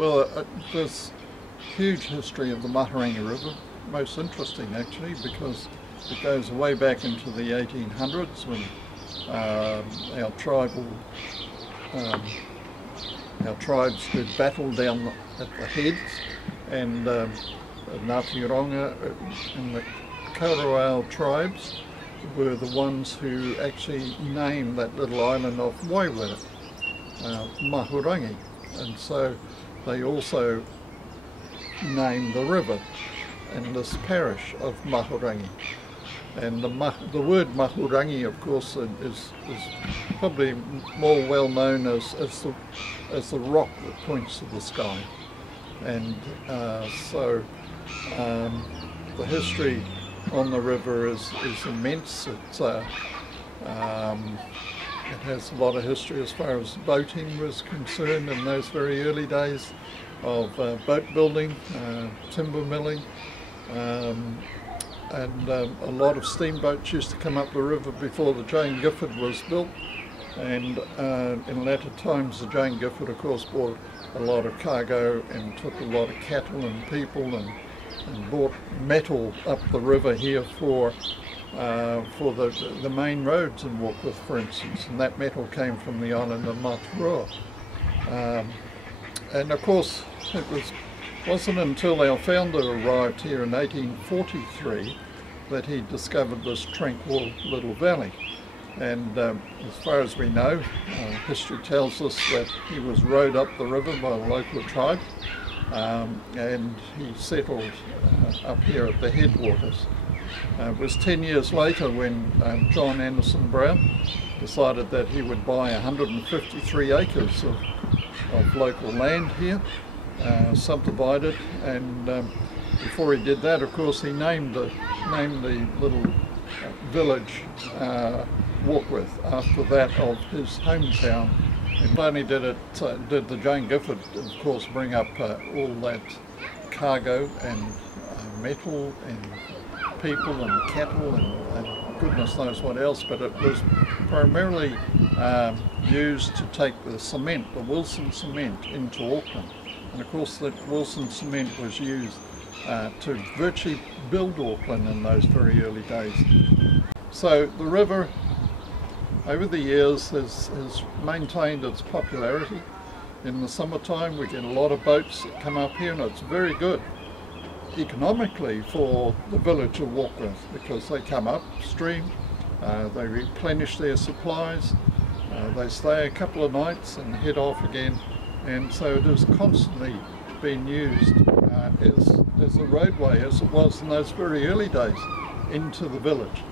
Well, there's huge history of the Mahurangi River, most interesting actually, because it goes way back into the 1800s when our tribes did battle down at the heads, and Ngāti Ronga and the Kaurau tribes were the ones who actually named that little island of Warkworth Mahurangi, and so they also named the river in this parish of Mahurangi. And the word Mahurangi, of course, is probably more well known as the rock that points to the sky. And so the history on the river is immense. It has a lot of history as far as boating was concerned in those very early days of boat building, timber milling, and a lot of steamboats used to come up the river before the Jane Gifford was built. And in latter times the Jane Gifford, of course, brought a lot of cargo and took a lot of cattle and people and brought metal up the river here for the main roads in Warkworth, for instance, and that metal came from the island of Warkworth. And of course it wasn't until our founder arrived here in 1843 that he discovered this tranquil little valley. And as far as we know, history tells us that he was rowed up the river by a local tribe, and he settled up here at the headwaters. It was 10 years later when John Anderson Brown decided that he would buy 153 acres of local land here, subdivided, and before he did that, of course, he named the little village Warkworth after that of his hometown. And not only did the Jane Gifford, of course, bring up all that cargo and metal and people and cattle and goodness knows what else, but it was primarily used to take the cement, the Wilson cement, into Auckland. And of course that Wilson cement was used to virtually build Auckland in those very early days. So the river over the years has maintained its popularity. In the summertime we get a lot of boats that come up here, and it's very good economically for the village of Warkworth, because they come upstream, they replenish their supplies, they stay a couple of nights and head off again, and so it is constantly being used as a roadway, as it was in those very early days, into the village.